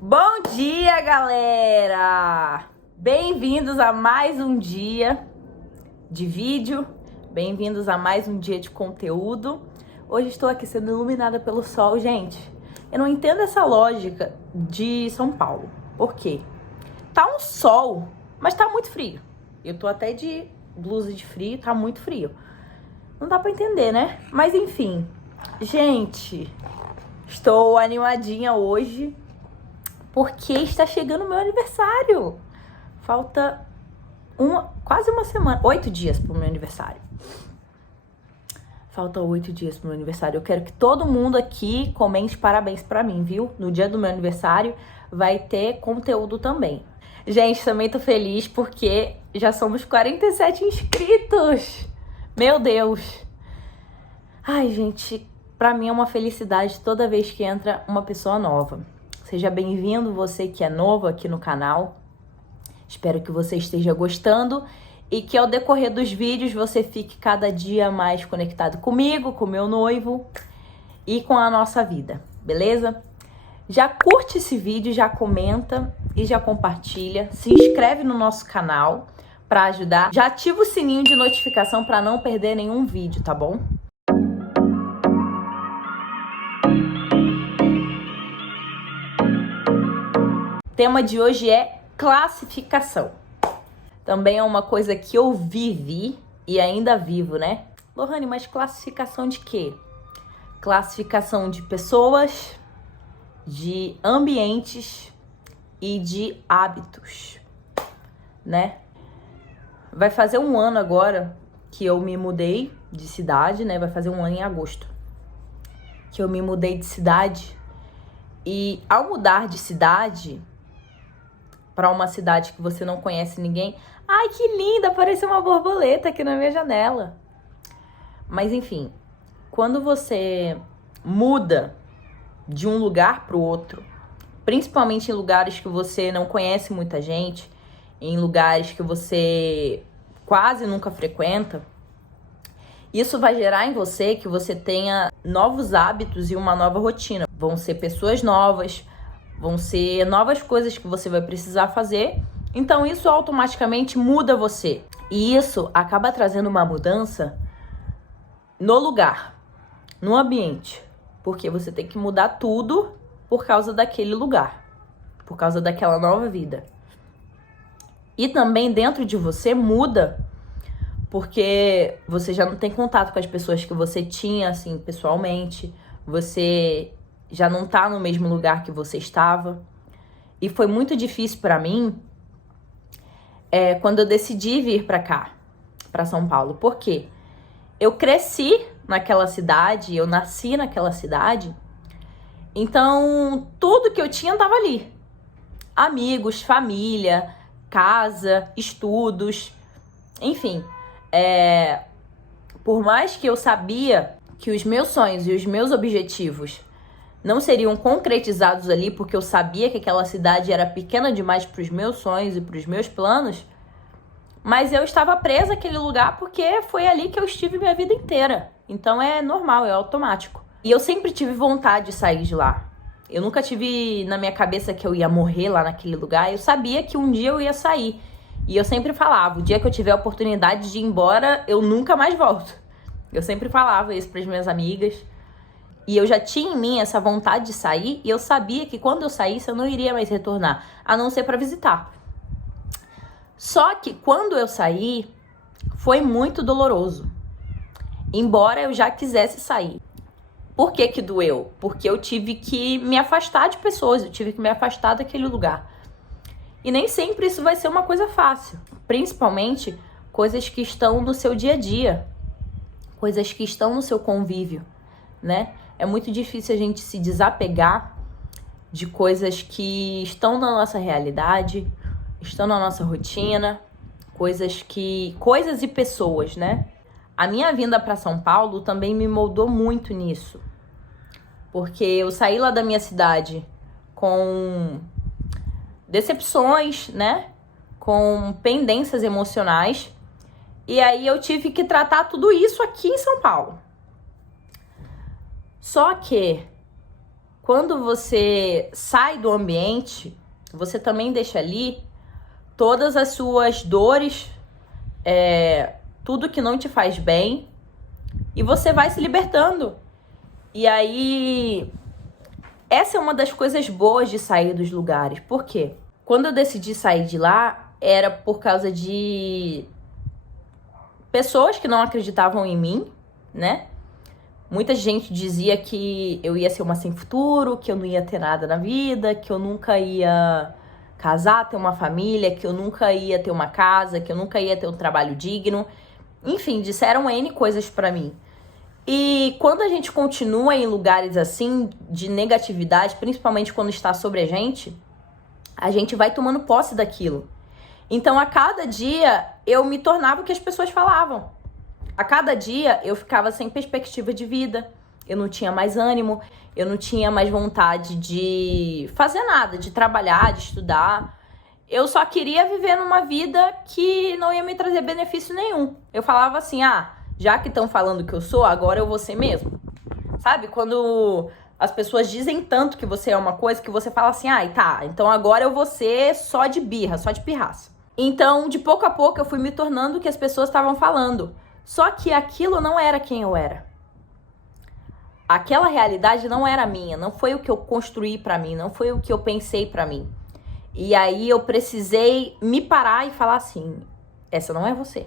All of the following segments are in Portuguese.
Bom dia, galera! Bem-vindos a mais um dia de vídeo, bem-vindos a mais um dia de conteúdo. Hoje estou aqui sendo iluminada pelo sol, gente. Eu não entendo essa lógica de São Paulo. Por quê? Tá um sol, mas tá muito frio. Eu tô até de blusa de frio, tá muito frio. Não dá pra entender, né? Mas enfim, gente, estou animadinha hoje porque está chegando o meu aniversário. Falta quase uma semana, 8 dias pro meu aniversário. Falta 8 dias pro meu aniversário. Eu quero que todo mundo aqui comente parabéns pra mim, viu? No dia do meu aniversário vai ter conteúdo também. Gente, também tô feliz porque já somos 47 inscritos. Meu Deus. Ai, gente, pra mim é uma felicidade toda vez que entra uma pessoa nova. Seja bem-vindo, você que é novo aqui no canal. Espero que você esteja gostando e que ao decorrer dos vídeos você fique cada dia mais conectado comigo, com meu noivo e com a nossa vida, beleza? Já curte esse vídeo, já comenta e já compartilha. Se inscreve no nosso canal para ajudar. Já ativa o sininho de notificação para não perder nenhum vídeo, tá bom? O tema de hoje é classificação. Também é uma coisa que eu vivi e ainda vivo, né? Lohane, mas classificação de quê? Classificação de pessoas, de ambientes e de hábitos, né? Vai fazer um ano agora que eu me mudei de cidade, né? Vai fazer um ano em agosto que eu me mudei de cidade. E ao mudar de cidade para uma cidade que você não conhece ninguém, ai, que linda, apareceu uma borboleta aqui na minha janela. Mas enfim, quando você muda de um lugar para o outro, principalmente em lugares que você não conhece muita gente, em lugares que você quase nunca frequenta, isso vai gerar em você que você tenha novos hábitos e uma nova rotina. Vão ser pessoas novas, vão ser novas coisas que você vai precisar fazer. Então isso automaticamente muda você. E isso acaba trazendo uma mudança no lugar, no ambiente. Porque você tem que mudar tudo por causa daquele lugar, por causa daquela nova vida. E também dentro de você muda porque você já não tem contato com as pessoas que você tinha, assim, pessoalmente. Você já não tá no mesmo lugar que você estava. E foi muito difícil pra mim quando eu decidi vir pra cá, pra São Paulo. Por quê? Eu cresci naquela cidade, eu nasci naquela cidade. Então, tudo que eu tinha tava ali. Amigos, família, casa, estudos, enfim. Por mais que eu sabia que os meus sonhos e os meus objetivos não seriam concretizados ali, porque eu sabia que aquela cidade era pequena demais para os meus sonhos e para os meus planos, mas eu estava presa àquele lugar porque foi ali que eu estive minha vida inteira. Então é normal, é automático. E eu sempre tive vontade de sair de lá. Eu nunca tive na minha cabeça que eu ia morrer lá naquele lugar. Eu sabia que um dia eu ia sair. E eu sempre falava, o dia que eu tiver a oportunidade de ir embora, eu nunca mais volto. Eu sempre falava isso para as minhas amigas. E eu já tinha em mim essa vontade de sair, e eu sabia que quando eu saísse, eu não iria mais retornar, a não ser para visitar. Só que quando eu saí, foi muito doloroso. Embora eu já quisesse sair. Por que que doeu? Porque eu tive que me afastar de pessoas, eu tive que me afastar daquele lugar. E nem sempre isso vai ser uma coisa fácil. Principalmente coisas que estão no seu dia a dia. Coisas que estão no seu convívio, né? É muito difícil a gente se desapegar de coisas que estão na nossa realidade, estão na nossa rotina, coisas e pessoas, né? A minha vinda para São Paulo também me moldou muito nisso. Porque eu saí lá da minha cidade com decepções, né? Com pendências emocionais. E aí eu tive que tratar tudo isso aqui em São Paulo. Só que quando você sai do ambiente, você também deixa ali todas as suas dores, tudo que não te faz bem, e você vai se libertando. E aí, essa é uma das coisas boas de sair dos lugares. Por quê? Quando eu decidi sair de lá, era por causa de pessoas que não acreditavam em mim, né? Muita gente dizia que eu ia ser uma sem futuro, que eu não ia ter nada na vida, que eu nunca ia casar, ter uma família, que eu nunca ia ter uma casa, que eu nunca ia ter um trabalho digno. Enfim, disseram N coisas pra mim. E quando a gente continua em lugares assim, de negatividade, principalmente quando está sobre a gente vai tomando posse daquilo. Então, a cada dia, eu me tornava o que as pessoas falavam. A cada dia, eu ficava sem perspectiva de vida. Eu não tinha mais ânimo, eu não tinha mais vontade de fazer nada, de trabalhar, de estudar. Eu só queria viver numa vida que não ia me trazer benefício nenhum. Eu falava assim, já que estão falando que eu sou, agora eu vou ser mesmo. Sabe? Quando as pessoas dizem tanto que você é uma coisa, que você fala assim, tá, então agora eu vou ser só de birra, só de pirraça. Então, de pouco a pouco, eu fui me tornando o que as pessoas estavam falando. Só que aquilo não era quem eu era. Aquela realidade não era minha, não foi o que eu construí pra mim, não foi o que eu pensei pra mim. E aí eu precisei me parar e falar assim, essa não é você.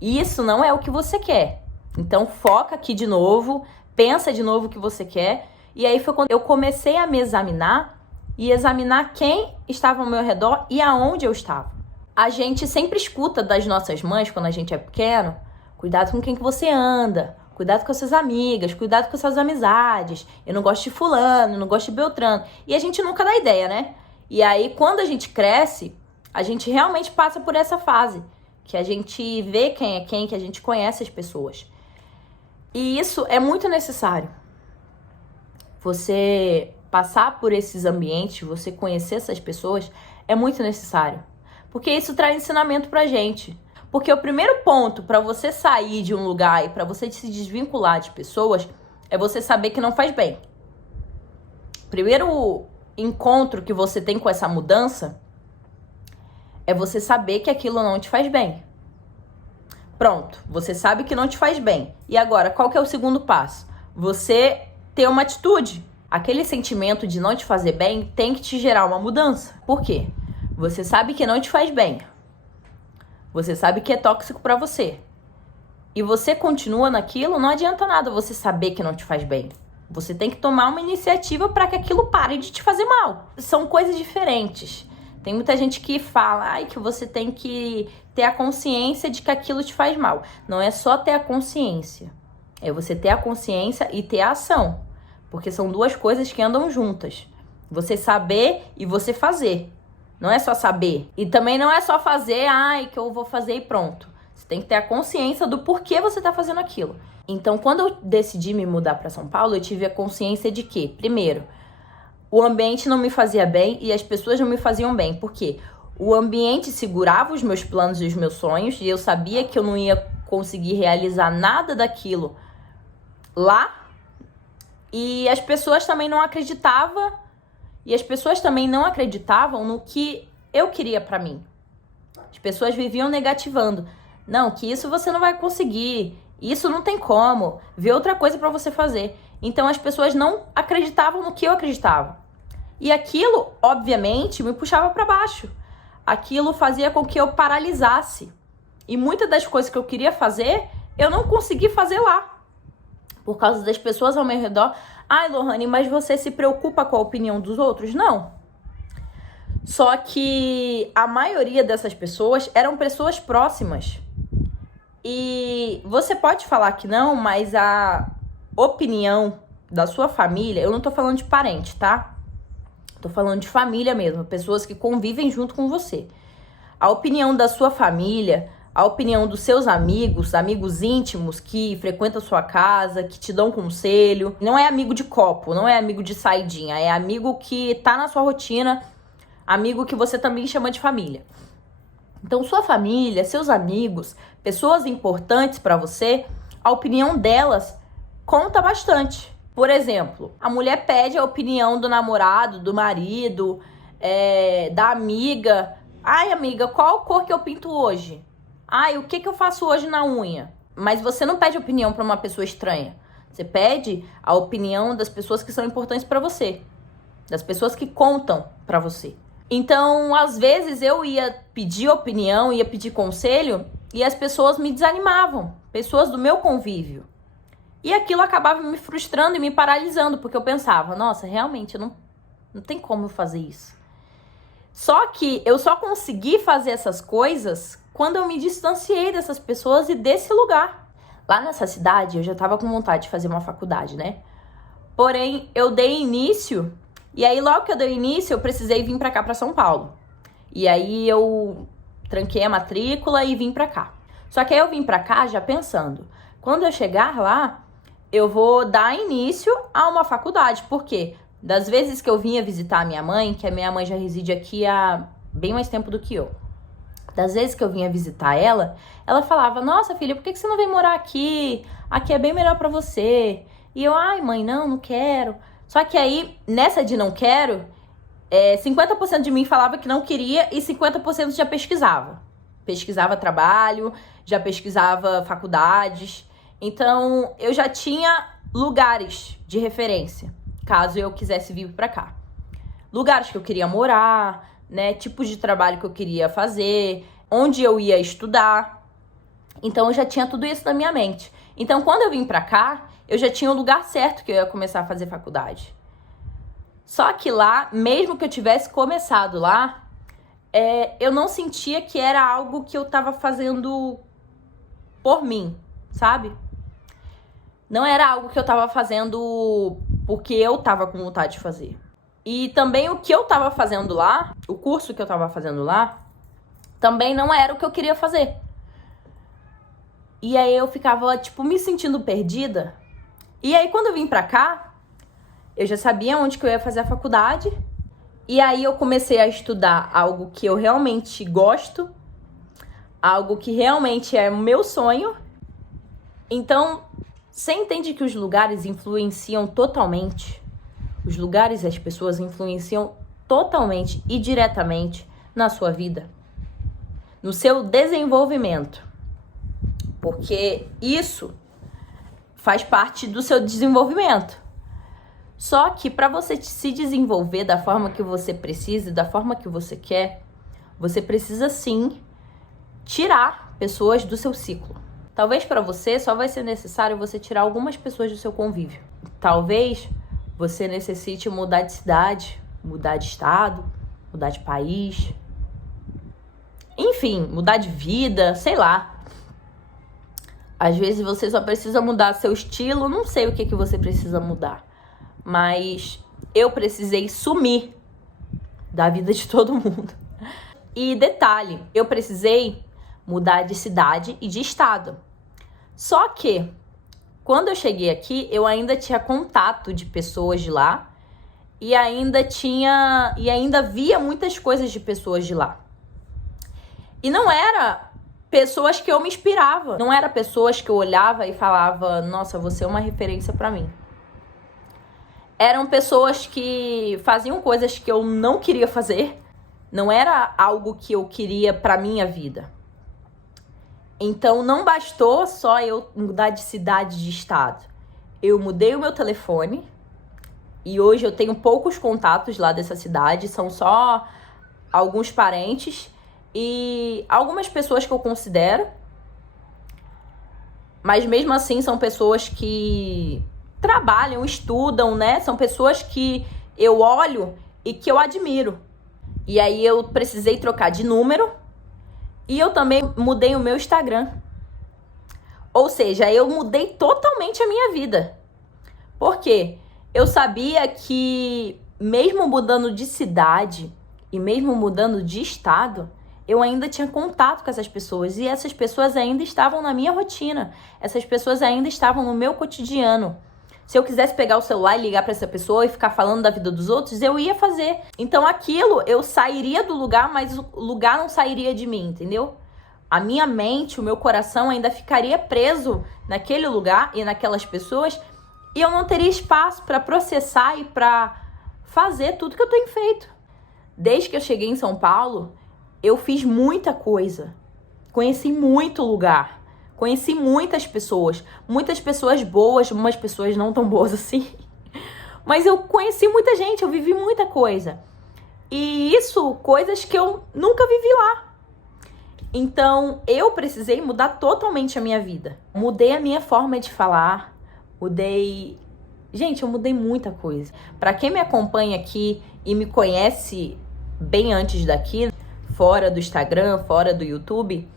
Isso não é o que você quer. Então foca aqui de novo, pensa de novo o que você quer. E aí foi quando eu comecei a me examinar e examinar quem estava ao meu redor e aonde eu estava. A gente sempre escuta das nossas mães, quando a gente é pequeno, cuidado com quem que você anda, cuidado com as suas amigas, cuidado com as suas amizades. Eu não gosto de fulano, eu não gosto de Beltrano. E a gente nunca dá ideia, né? E aí, quando a gente cresce, a gente realmente passa por essa fase. Que a gente vê quem é quem, que a gente conhece as pessoas. E isso é muito necessário. Você passar por esses ambientes, você conhecer essas pessoas, é muito necessário. Porque isso traz ensinamento pra gente. Porque o primeiro ponto para você sair de um lugar e para você se desvincular de pessoas é você saber que não faz bem. Primeiro encontro que você tem com essa mudança é você saber que aquilo não te faz bem. Pronto, você sabe que não te faz bem. E agora, qual que é o segundo passo? Você ter uma atitude. Aquele sentimento de não te fazer bem tem que te gerar uma mudança. Por quê? Você sabe que não te faz bem. Você sabe que é tóxico pra você. E você continua naquilo, não adianta nada você saber que não te faz bem. Você tem que tomar uma iniciativa para que aquilo pare de te fazer mal. São coisas diferentes. Tem muita gente que fala que você tem que ter a consciência de que aquilo te faz mal. Não é só ter a consciência. É você ter a consciência e ter a ação. Porque são duas coisas que andam juntas. Você saber e você fazer. Não é só saber. E também não é só fazer, que eu vou fazer e pronto. Você tem que ter a consciência do porquê você tá fazendo aquilo. Então, quando eu decidi me mudar para São Paulo, eu tive a consciência de que, primeiro, o ambiente não me fazia bem e as pessoas não me faziam bem. Por quê? O ambiente segurava os meus planos e os meus sonhos e eu sabia que eu não ia conseguir realizar nada daquilo lá. E as pessoas também não acreditavam. E as pessoas também não acreditavam no que eu queria pra mim. As pessoas viviam negativando. Não, que isso você não vai conseguir. Isso não tem como. Vê outra coisa pra você fazer. Então as pessoas não acreditavam no que eu acreditava. E aquilo, obviamente, me puxava pra baixo. Aquilo fazia com que eu paralisasse. E muitas das coisas que eu queria fazer, eu não consegui fazer lá. Por causa das pessoas ao meu redor. Lohane, mas você se preocupa com a opinião dos outros? Não. Só que a maioria dessas pessoas eram pessoas próximas. E você pode falar que não, mas a opinião da sua família, eu não tô falando de parente, tá? Tô falando de família mesmo, pessoas que convivem junto com você. A opinião da sua família, a opinião dos seus amigos, amigos íntimos que frequentam a sua casa, que te dão conselho. Não é amigo de copo, não é amigo de saidinha, é amigo que tá na sua rotina, amigo que você também chama de família. Então, sua família, seus amigos, pessoas importantes pra você, a opinião delas conta bastante. Por exemplo, a mulher pede a opinião do namorado, do marido, da amiga. Ai, amiga, qual cor que eu pinto hoje? Ai, o que eu faço hoje na unha? Mas você não pede opinião para uma pessoa estranha. Você pede a opinião das pessoas que são importantes para você, das pessoas que contam para você. Então, às vezes eu ia pedir opinião, ia pedir conselho e as pessoas me desanimavam, pessoas do meu convívio. E aquilo acabava me frustrando e me paralisando, porque eu pensava, nossa, realmente não tem como eu fazer isso. Só que eu só consegui fazer essas coisas quando eu me distanciei dessas pessoas e desse lugar. Lá nessa cidade, eu já estava com vontade de fazer uma faculdade, né? Porém, eu dei início, e aí logo que eu dei início, eu precisei vir pra cá, pra São Paulo. E aí eu tranquei a matrícula e vim pra cá. Só que aí eu vim pra cá já pensando, quando eu chegar lá, eu vou dar início a uma faculdade. Por quê? Das vezes que eu vinha visitar a minha mãe, que a minha mãe já reside aqui há bem mais tempo do que eu. Das vezes que eu vinha visitar ela, ela falava, nossa filha, por que você não vem morar aqui? Aqui é bem melhor pra você. E eu, ai mãe, não quero. Só que aí, nessa de não quero, 50% de mim falava que não queria e 50% já pesquisava. Pesquisava trabalho, já pesquisava faculdades. Então, eu já tinha lugares de referência, caso eu quisesse vir pra cá. Lugares que eu queria morar, né, tipos de trabalho que eu queria fazer, onde eu ia estudar. Então, eu já tinha tudo isso na minha mente. Então, quando eu vim pra cá, eu já tinha o lugar certo que eu ia começar a fazer faculdade. Só que lá, mesmo que eu tivesse começado lá, eu não sentia que era algo que eu tava fazendo por mim, sabe? Não era algo que eu tava fazendo porque eu tava com vontade de fazer. E também o que eu tava fazendo lá, o curso que eu tava fazendo lá, também não era o que eu queria fazer. E aí eu ficava, tipo, me sentindo perdida. E aí quando eu vim pra cá, eu já sabia onde que eu ia fazer a faculdade. E aí eu comecei a estudar algo que eu realmente gosto, algo que realmente é o meu sonho. Então, você entende que os lugares influenciam totalmente? Os lugares e as pessoas influenciam totalmente e diretamente na sua vida, no seu desenvolvimento. Porque isso faz parte do seu desenvolvimento. Só que para você se desenvolver da forma que você precisa, da forma que você quer, você precisa sim tirar pessoas do seu ciclo. Talvez para você só vai ser necessário você tirar algumas pessoas do seu convívio. Talvez você necessite mudar de cidade, mudar de estado, mudar de país. Enfim, mudar de vida, sei lá. Às vezes você só precisa mudar seu estilo, não sei o que você precisa mudar. Mas eu precisei sumir da vida de todo mundo. E detalhe, eu precisei mudar de cidade e de estado. Só que, quando eu cheguei aqui, eu ainda tinha contato de pessoas de lá e ainda via muitas coisas de pessoas de lá. E não era pessoas que eu me inspirava, não era pessoas que eu olhava e falava, nossa, você é uma referência pra mim. Eram pessoas que faziam coisas que eu não queria fazer, não era algo que eu queria pra minha vida. Então, não bastou só eu mudar de cidade, de estado. Eu mudei o meu telefone e hoje eu tenho poucos contatos lá dessa cidade. São só alguns parentes e algumas pessoas que eu considero. Mas mesmo assim, são pessoas que trabalham, estudam, né? São pessoas que eu olho e que eu admiro. E aí eu precisei trocar de número. E eu também mudei o meu Instagram. Ou seja, eu mudei totalmente a minha vida. Por quê? Eu sabia que mesmo mudando de cidade e mesmo mudando de estado, eu ainda tinha contato com essas pessoas. E essas pessoas ainda estavam na minha rotina. Essas pessoas ainda estavam no meu cotidiano. Se eu quisesse pegar o celular e ligar para essa pessoa e ficar falando da vida dos outros, eu ia fazer. Então aquilo, eu sairia do lugar, mas o lugar não sairia de mim, entendeu? A minha mente, o meu coração ainda ficaria preso naquele lugar e naquelas pessoas E eu não teria espaço para processar e para fazer tudo que eu tenho feito. Desde que eu cheguei em São Paulo, eu fiz muita coisa. Conheci muito lugar. Conheci muitas pessoas boas, umas pessoas não tão boas assim. Mas eu conheci muita gente, eu vivi muita coisa. E isso, coisas que eu nunca vivi lá. Então, eu precisei mudar totalmente a minha vida. Mudei a minha forma de falar, Gente, eu mudei muita coisa. Pra quem me acompanha aqui e me conhece bem antes daqui, fora do Instagram, fora do YouTube,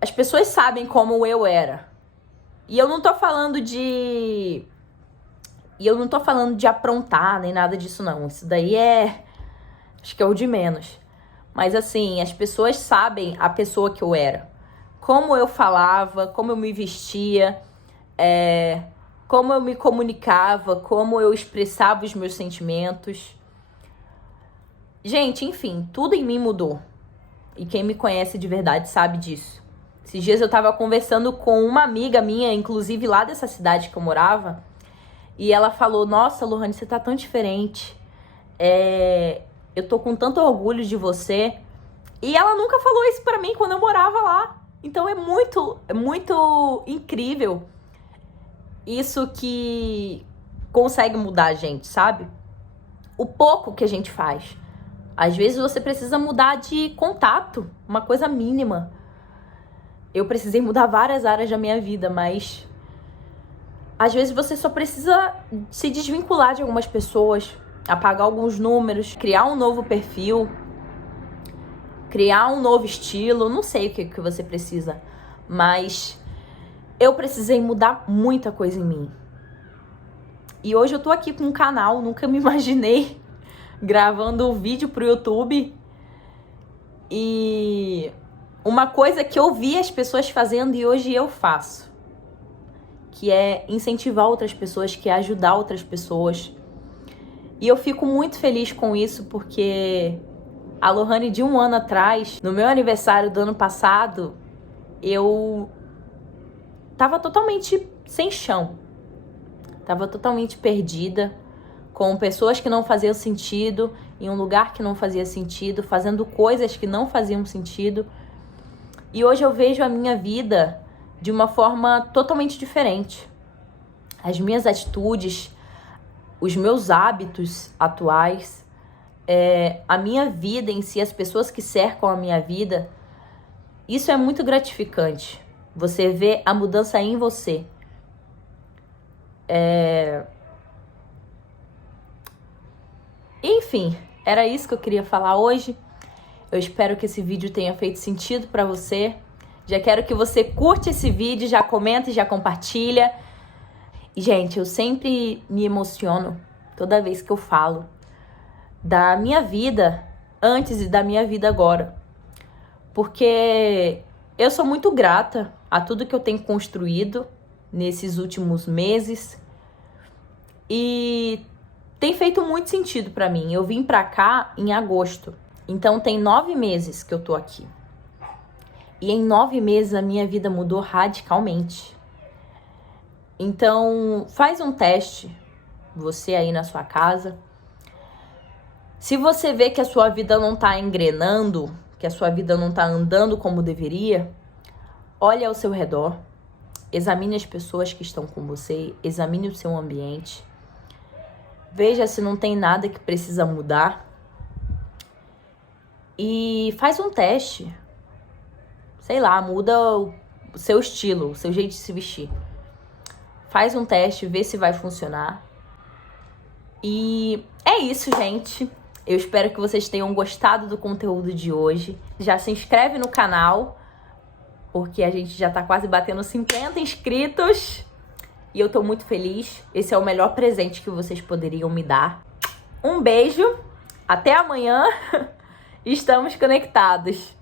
as pessoas sabem como eu era. E eu não tô falando de aprontar, nem nada disso, não. Isso daí acho que é o de menos. Mas assim, as pessoas sabem a pessoa que eu era. Como eu falava, como eu me vestia, como eu me comunicava, como eu expressava os meus sentimentos. Gente, enfim, tudo em mim mudou. E quem me conhece de verdade sabe disso. Esses dias eu tava conversando com uma amiga minha, inclusive lá dessa cidade que eu morava, e ela falou, nossa, Lohane, você tá tão diferente. Eu tô com tanto orgulho de você. E ela nunca falou isso pra mim quando eu morava lá. Então é muito incrível isso que consegue mudar a gente, sabe? O pouco que a gente faz. Às vezes você precisa mudar de contato, uma coisa mínima. Eu precisei mudar várias áreas da minha vida, mas às vezes você só precisa se desvincular de algumas pessoas, apagar alguns números, criar um novo perfil, criar um novo estilo, não sei o que você precisa, mas eu precisei mudar muita coisa em mim. E hoje eu tô aqui com um canal, nunca me imaginei gravando vídeo pro YouTube. E uma coisa que eu vi as pessoas fazendo e hoje eu faço, que é incentivar outras pessoas, que é ajudar outras pessoas. E eu fico muito feliz com isso, porque a Lohane de um ano atrás, no meu aniversário do ano passado, eu tava totalmente sem chão. Tava totalmente perdida, com pessoas que não faziam sentido, em um lugar que não fazia sentido, fazendo coisas que não faziam sentido. E hoje eu vejo a minha vida de uma forma totalmente diferente. As minhas atitudes, os meus hábitos atuais, a minha vida em si, as pessoas que cercam a minha vida, isso é muito gratificante. Você vê a mudança em você. Enfim, era isso que eu queria falar hoje. Eu espero que esse vídeo tenha feito sentido pra você. Já quero que você curte esse vídeo, já comenta e já compartilha. E, gente, eu sempre me emociono toda vez que eu falo da minha vida antes e da minha vida agora. Porque eu sou muito grata a tudo que eu tenho construído nesses últimos meses. E tem feito muito sentido pra mim. Eu vim pra cá em agosto. Então tem 9 meses que eu tô aqui. E em 9 meses a minha vida mudou radicalmente. Então faz um teste, você aí na sua casa. Se você vê que a sua vida não tá engrenando, que a sua vida não tá andando como deveria, olha ao seu redor. Examine as pessoas que estão com você, examine o seu ambiente. Veja se não tem nada que precisa mudar. E faz um teste. Sei lá, muda o seu estilo, o seu jeito de se vestir. Faz um teste, vê se vai funcionar. E é isso, gente. Eu espero que vocês tenham gostado do conteúdo de hoje. Já se inscreve no canal, porque a gente já tá quase batendo 50 inscritos. E eu tô muito feliz. Esse é o melhor presente que vocês poderiam me dar. Um beijo. Até amanhã. Estamos conectados.